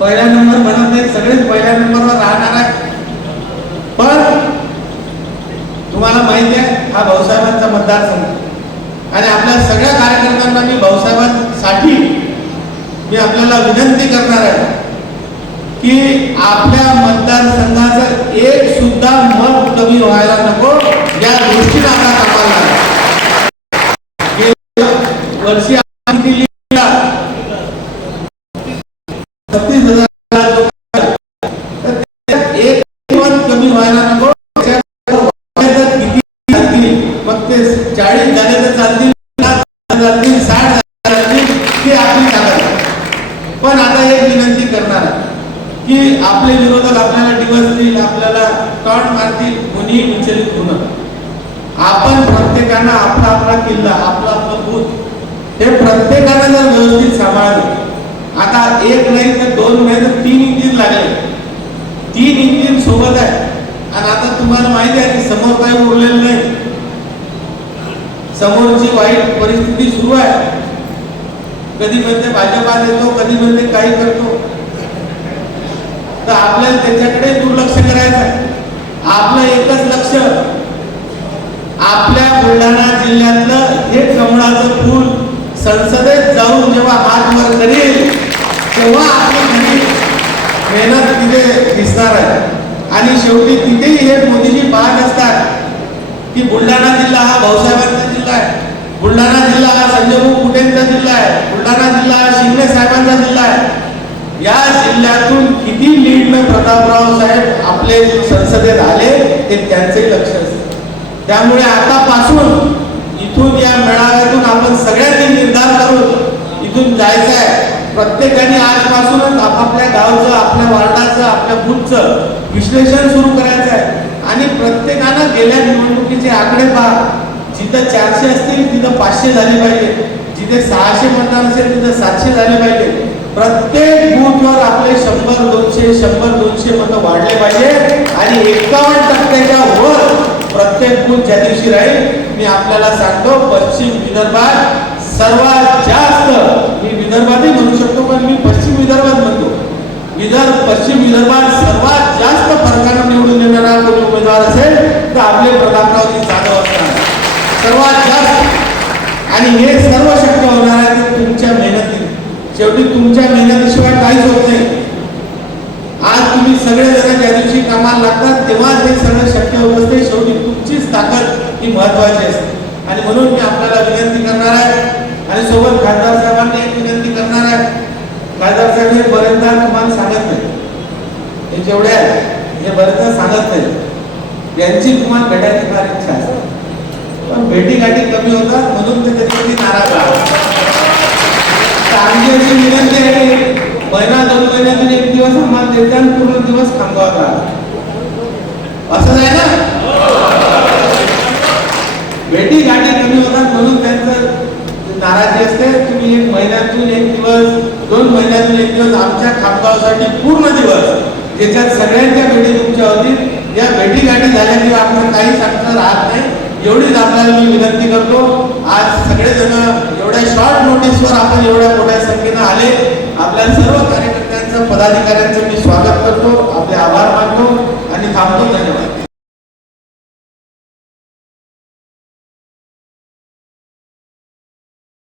पहिला नंबर म्हणत नाही सगळेच पहिल्या नंबरवर राहणार आहे पण तुम्हाला माहिती आहे हा भाऊसाहेबांचा मतदारसंघ. आणि आपल्या सगळ्या कार्यकर्त्यांना मी भाऊसाहेबांसाठी मी आपल्याला विनंती करणार आहे की आपल्या मतदारसंघाचं एक सुद्धा मत कमी व्हायला नको या गोष्टीला आता कामाला वर्षी काही झाले तर चालतील साठ चालतील, ते आपली ताकद पण आता एक विनंती करणार की आपले विरोधक आपल्याला डिवसतील आपल्याला टॉट मारतील कोणीही विचलित होऊ नका आपण प्रत्येकानं आपला आपला किल्ला आपला आपला बूथ हे प्रत्येकानं जर व्यवस्थित सांभाळलं आता एक नाही तर दोन नाही तर तीन इंजिन लागले तीन इंजिन सोबत आहे. आणि आता तुम्हाला माहिती आहे की समोर काही उरलेलं नाही. समोरची वाईट परिस्थिती सुरू आहे. कधी म्हणते भाजपा देतो कधी म्हणते काही करतो. तर आपल्याला त्याच्याकडे दुर्लक्ष करायचं आहे. आपलं एकच लक्ष आपल्या बुलढाणा जिल्ह्यातलं हे कमळाचं फूल संसदेत जाऊन जेव्हा हात वर करेल तेव्हा आपली मेहनत तिथे दिसणार आहे. आणि शेवटी तिथेही हे मोदीजी पाहत असतात की बुलढाणा जिल्हा हा भाऊसाहेबांचा आहे. बुलढाणा जिल्हा हा संजय कुटेंचा जिल्हा आहे? बुलढाणा जिल्हा हा शिंदे साहेबांचा जिल्हा आहे. या जिल्ह्यातून किती लीडनं प्रतापराव साहेब आपले संसदेत आले ते त्यांचे लक्ष असते. त्यामुळे आतापासून इथून या मेळाव्यातून आपण सगळ्यांनी निर्धार करून इथून जायचं आहे प्रत्येकाने आजपासूनच आपापल्या गावचं आपल्या वार्डाचं आपल्या बुथचं विश्लेषण सुरू करायचं आहे आणि प्रत्येकानं गेल्या निवडणुकीचे आकडे पहा. जिथं चारशे असतील तिथं पाचशे झाले पाहिजे. जिथे सहाशे मतदान असेल तिथं सातशे झाले पाहिजे. प्रत्येक बूथवर आपले शंभर दोनशे शंभर दोनशे मतं वाढले पाहिजे. आणि एकावन्न टक्क्याच्या वर प्रत्येक बूथ ज्या दिवशी राहील मी आपल्याला सांगतो पश्चिम विदर्भात सर्वात जास्त मी विदर्भातही म्हणू शकतो पण मी पश्चिम विदर्भात म्हणतो. विदर्भ पश्चिम विदर्भात सर्वात जास्त फरकानं निवडून येणारा कोणी उमेदवार असेल तर आपले प्रतापरावजी सर्वात जास्त आणि हे सर्व शक्य होणार आहे ते तुमच्या मेहनतीने. शेवटी तुमच्या मेहनतीशिवाय काहीच होत नाही. आज तुम्ही सगळे जण ज्या दिवशी कामाला लागतात तेव्हाच हे सगळं शक्य होत असते. शेवटी तुमचीच ताकद ही महत्वाची असते. आणि म्हणून मी आपल्याला विनंती करणार आहे. आणि सोबत खासदार साहेबांनी एक विनंती करणार आहे. खासदार साहेब हे बरेचदा तुम्हाला सांगत नाही. हे जेवढे आहे हे बरेचदा सांगत नाही. यांची तुम्हाला भेटायची फार इच्छा असते पण भेटी गाठी कमी होतात म्हणून ते कधी कधी नाराज राहतात तर आमची अशी विनंती आहे महिना दोन महिन्यातून एक दिवस आम्हाला देतात आणि पूर्ण दिवस थांबवावा. लागतो असं आहे ना? भेटी गाठी कमी होतात म्हणून त्यांचं नाराजी असते. तुम्ही एक महिन्यातून एक दिवस दोन महिन्यातून एक दिवस आमच्या खामगावसाठी पूर्ण दिवस ज्याच्यात सगळ्यांच्या भेटी तुमच्या होतील. या भेटी गाठी झाल्याशिवाय आपलं काही सांगता राहत नाही. एवढीच आपल्याला मी विनंती करतो आज सगळेजण एवढ्या शॉर्ट नोटीसवर आपण एवढ्या मोठ्या संख्येनं आले. आपल्या सर्व कार्यकर्त्यांचं पदाधिकाऱ्यांचं मी स्वागत करतो. आपले आभार मानतो.